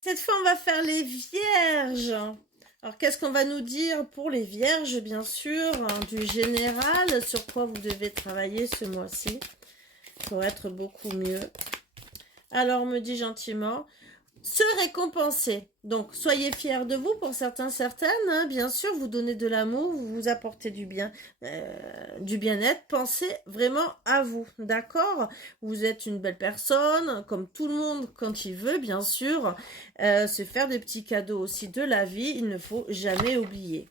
Cette fois, on va faire les vierges. Alors, qu'est-ce qu'on va nous dire pour les vierges, bien sûr, hein, du général, sur quoi vous devez travailler ce mois-ci pour être beaucoup mieux. Alors, on me dit gentiment, se récompenser. Donc, soyez fiers de vous pour certains, certaines. Hein, bien sûr, vous donnez de l'amour, vous vous apportez du bien, du bien-être. Pensez vraiment à vous, d'accord? Vous êtes une belle personne, comme tout le monde quand il veut, bien sûr. Se faire des petits cadeaux aussi de la vie, il ne faut jamais oublier.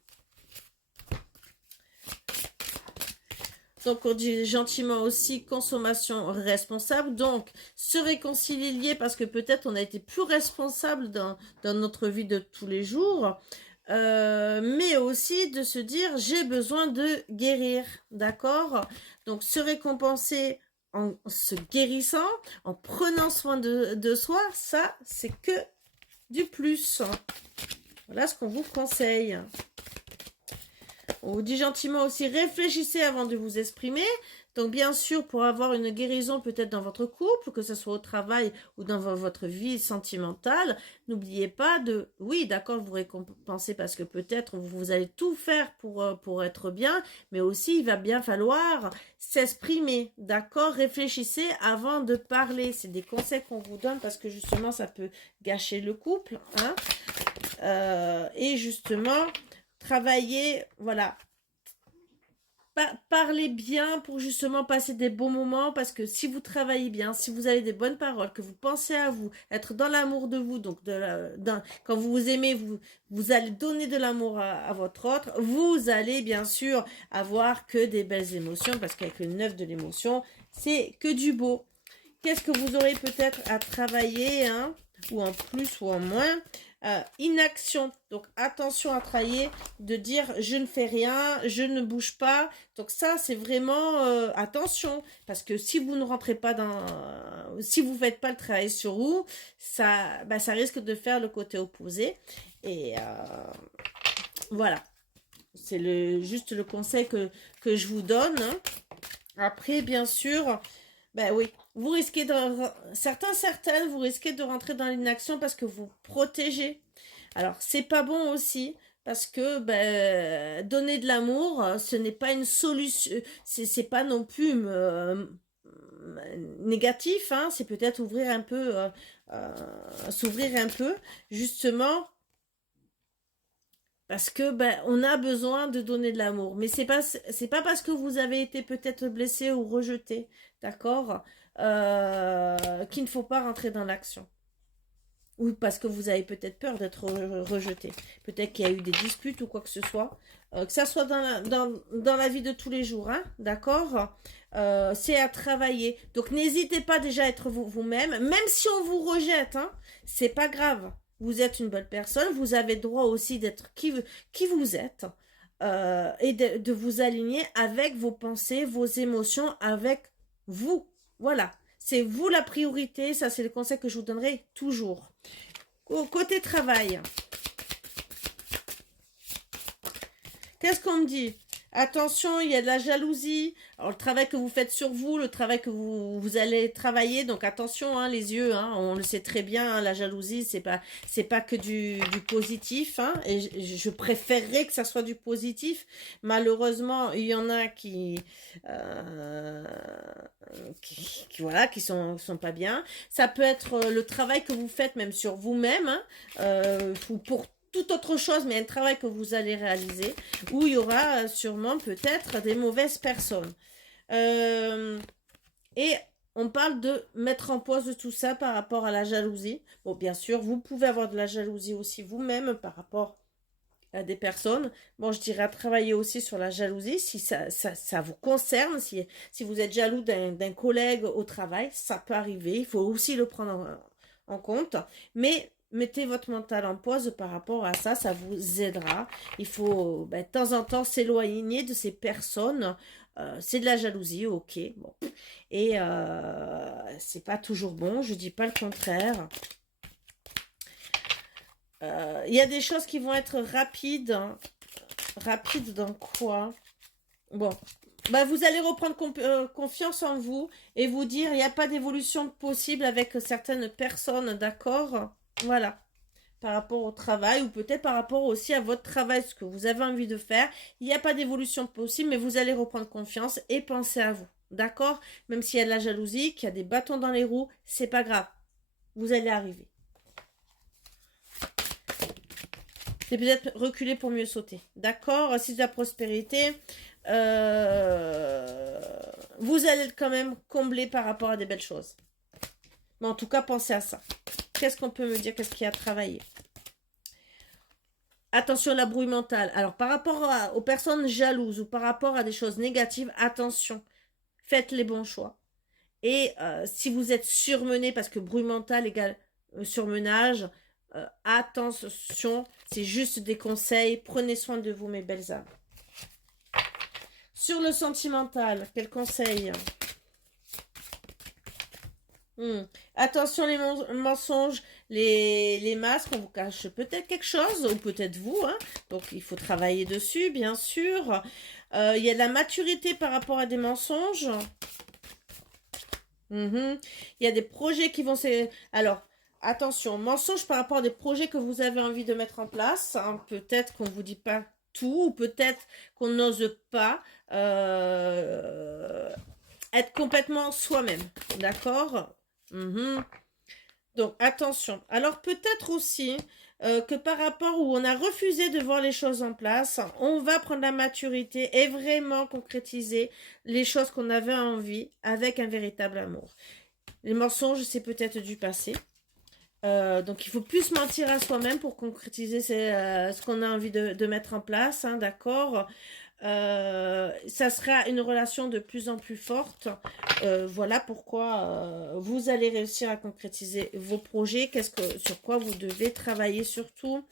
Donc, on dit gentiment aussi consommation responsable. Donc, se réconcilier parce que peut-être on a été plus responsable dans notre vie de tous les jours. Mais aussi de se dire j'ai besoin de guérir, d'accord? Donc, se récompenser en se guérissant, en prenant soin de soi, ça, c'est que du plus. Voilà ce qu'on vous conseille. On vous dit gentiment aussi, réfléchissez avant de vous exprimer. Donc bien sûr, pour avoir une guérison peut-être dans votre couple, que ce soit au travail ou dans votre vie sentimentale, n'oubliez pas de, oui, d'accord, vous récompensez parce que peut-être vous allez tout faire pour être bien, mais aussi il va bien falloir s'exprimer, d'accord? Réfléchissez avant de parler. C'est des conseils qu'on vous donne parce que justement, ça peut gâcher le couple, hein? Et justement, travailler, voilà, parlez bien pour justement passer des bons moments, parce que si vous travaillez bien, si vous avez des bonnes paroles, que vous pensez à vous, être dans l'amour de vous, donc quand vous vous aimez, vous allez donner de l'amour à votre autre, vous allez bien sûr avoir que des belles émotions, parce qu'avec le 9 de l'émotion, c'est que du beau. Qu'est-ce que vous aurez peut-être à travailler, hein, ou en plus ou en moins? Inaction. Donc attention à travailler, de dire je ne fais rien, je ne bouge pas. Donc ça, c'est vraiment attention, parce que si vous ne rentrez pas si vous faites pas le travail sur vous, ça risque de faire le côté opposé. Et voilà, c'est juste le conseil que je vous donne, hein. Après, bien sûr, ben oui, vous risquez certaines, vous risquez de rentrer dans l'inaction parce que vous protégez. Alors, c'est pas bon aussi, parce que donner de l'amour, ce n'est pas une solution, c'est pas non plus négatif, hein, c'est peut-être ouvrir un peu, s'ouvrir un peu, justement, parce que on a besoin de donner de l'amour, mais c'est pas parce que vous avez été peut-être blessé ou rejeté, d'accord, qu'il ne faut pas rentrer dans l'action. Ou parce que vous avez peut-être peur d'être rejeté. Peut-être qu'il y a eu des disputes ou quoi que ce soit. Que ça soit dans la vie de tous les jours, hein, d'accord. C'est à travailler. Donc n'hésitez pas déjà à être vous-même. Même si on vous rejette, hein, c'est pas grave. Vous êtes une bonne personne. Vous avez le droit aussi d'être qui vous êtes. Et de vous aligner avec vos pensées, vos émotions, avec vous. Voilà. C'est vous la priorité. Ça, c'est le conseil que je vous donnerai toujours. Côté travail, qu'est-ce qu'on me dit? Attention, il y a de la jalousie. Alors, le travail que vous faites sur vous, le travail que vous allez travailler, donc attention, hein, les yeux, hein, on le sait très bien, hein, la jalousie, c'est pas que du positif, hein, et je préférerais que ça soit du positif. Malheureusement, il y en a voilà, qui sont pas bien. Ça peut être le travail que vous faites même sur vous-même, hein, ou pour toute autre chose, mais un travail que vous allez réaliser, où il y aura sûrement peut-être des mauvaises personnes. Et on parle de mettre en pause tout ça par rapport à la jalousie. Bon, bien sûr, vous pouvez avoir de la jalousie aussi vous-même par rapport à des personnes. Bon, je dirais à travailler aussi sur la jalousie, si ça vous concerne, si vous êtes jaloux d'un collègue au travail, ça peut arriver, il faut aussi le prendre en compte, mais mettez votre mental en pause par rapport à ça, ça vous aidera. Il faut de temps en temps s'éloigner de ces personnes. C'est de la jalousie, ok, bon. Et c'est pas toujours bon, je dis pas le contraire. Il y a des choses qui vont être rapides, hein. Rapides dans quoi? Bon, vous allez reprendre confiance en vous et vous dire il n'y a pas d'évolution possible avec certaines personnes, d'accord? Voilà. par rapport au travail ou peut-être par rapport aussi à votre travail, ce que vous avez envie de faire. Il n'y a pas d'évolution possible, mais vous allez reprendre confiance et penser à vous. D'accord? Même s'il y a de la jalousie, qu'il y a des bâtons dans les roues, c'est pas grave. Vous allez arriver. C'est peut-être reculer pour mieux sauter. D'accord? Si de la prospérité, vous allez quand même combler par rapport à des belles choses. Mais en tout cas, pensez à ça. Qu'est-ce qu'on peut me dire? Qu'est-ce qu'il y a à travailler? Attention à la brouille mentale. Alors, par rapport aux personnes jalouses ou par rapport à des choses négatives, attention. Faites les bons choix. Et si vous êtes surmené, parce que bruit mental égale surmenage, attention, c'est juste des conseils. Prenez soin de vous, mes belles âmes. Sur le sentimental, quel conseil? Attention les mensonges, les masques, on vous cache peut-être quelque chose, ou peut-être vous, hein. Donc il faut travailler dessus, bien sûr. Il y a de la maturité par rapport à des mensonges. Il y a des projets qui vont... Alors, attention, mensonges par rapport à des projets que vous avez envie de mettre en place. Hein. Peut-être qu'on ne vous dit pas tout, ou peut-être qu'on n'ose pas être complètement soi-même. D'accord? Donc, attention. Alors, peut-être aussi que par rapport où on a refusé de voir les choses en place, on va prendre la maturité et vraiment concrétiser les choses qu'on avait envie avec un véritable amour. Les mensonges, c'est peut-être du passé. Donc, il faut plus mentir à soi-même pour concrétiser ce qu'on a envie de mettre en place, hein, d'accord? Ça sera une relation de plus en plus forte. Voilà pourquoi vous allez réussir à concrétiser vos projets. Sur quoi vous devez travailler surtout.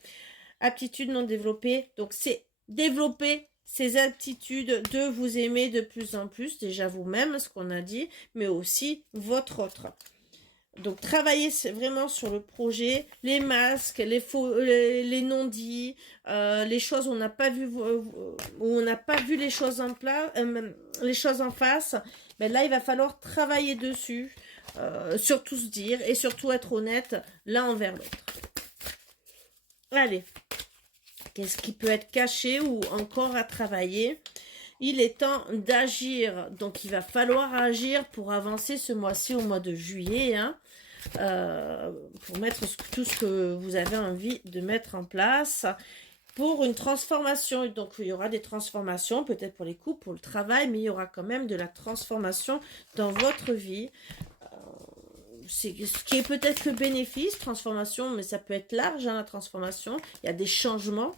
Aptitudes non développées. Donc, c'est développer ces aptitudes de vous aimer de plus en plus. Déjà vous-même, ce qu'on a dit, mais aussi votre autre. Donc, travailler vraiment sur le projet, les masques, les faux, les non-dits, les choses où on n'a pas vu, les choses en place, les choses en face. Ben là, il va falloir travailler dessus, surtout se dire et surtout être honnête l'un envers l'autre. Allez, qu'est-ce qui peut être caché ou encore à travailler? Il est temps d'agir, donc il va falloir agir pour avancer ce mois-ci au mois de juillet, hein, pour mettre tout ce que vous avez envie de mettre en place pour une transformation. Donc il y aura des transformations, peut-être pour les couples, pour le travail, mais il y aura quand même de la transformation dans votre vie. C'est ce qui est peut-être que bénéfice, transformation, mais ça peut être large, hein, la transformation. Il y a des changements.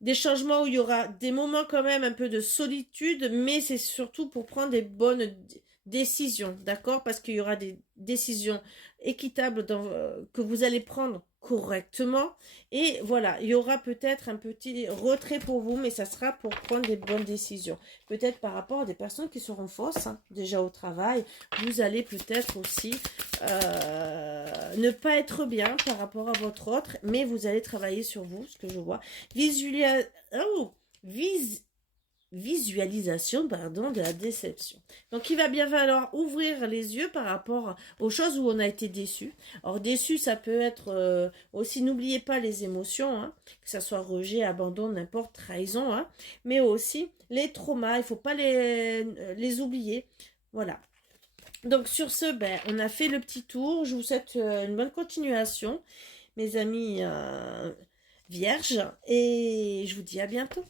Des changements où il y aura des moments quand même un peu de solitude, mais c'est surtout pour prendre des bonnes décisions, d'accord? Parce qu'il y aura des décisions équitables que vous allez prendre correctement. Et voilà, il y aura peut-être un petit retrait pour vous, mais ça sera pour prendre des bonnes décisions. Peut-être par rapport à des personnes qui seront fausses, hein, déjà au travail. Vous allez peut-être aussi ne pas être bien par rapport à votre autre, mais vous allez travailler sur vous, ce que je vois. Visualisation de la déception. Donc il va bien falloir ouvrir les yeux par rapport aux choses où on a été déçu. Or déçu, ça peut être aussi, n'oubliez pas les émotions, hein, que ça soit rejet, abandon, n'importe, trahison, hein, mais aussi les traumas, il faut pas les oublier. Voilà. Donc sur ce, on a fait le petit tour. Je vous souhaite une bonne continuation, mes amis vierges, et je vous dis à bientôt.